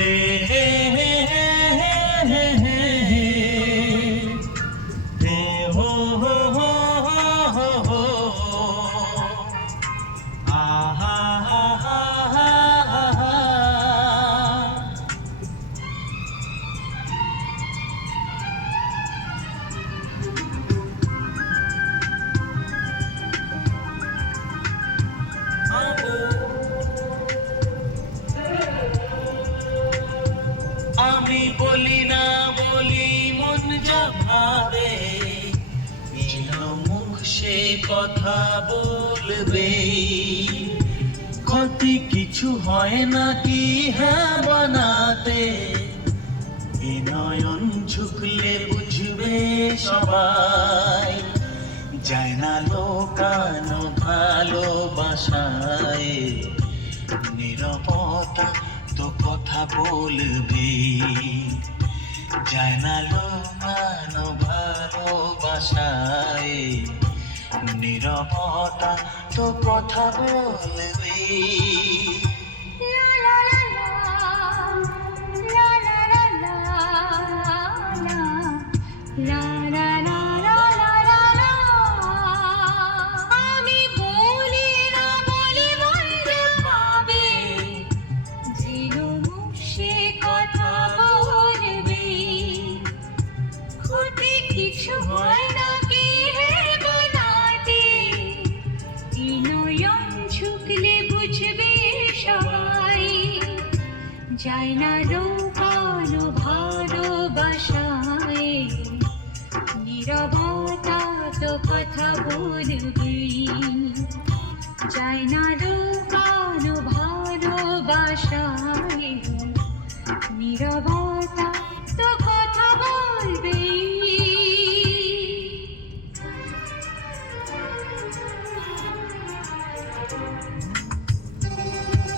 হে হে হে হে হে হে হে হে হো হো হো হো হো আহা হা হা হা হা। আমি বলি না বলি মন যা ভাবে, এলো মুখ সে কথা বলবে। ক্ষতি কিছু হয় না কি হ্যাঁ বানাতে, এ নয়ন ঝুঁকলে বুঝবে সবাই। যায় না লোকানো ভালোবাসায়, নীরবতা তো কথা বলবে। যায় না লোকানো ভালোবাসায়, নীরবতা তো কথা বলবে। কিছু হয় না কি হে বানাতে, কি নয়ন ঝুঁকলে বুঝবে সবাই। যায় না লোকানো ভালোবাসায়, নীরবতা তো কথা বলবে। যায় না লোকানো ভালোবাসায়,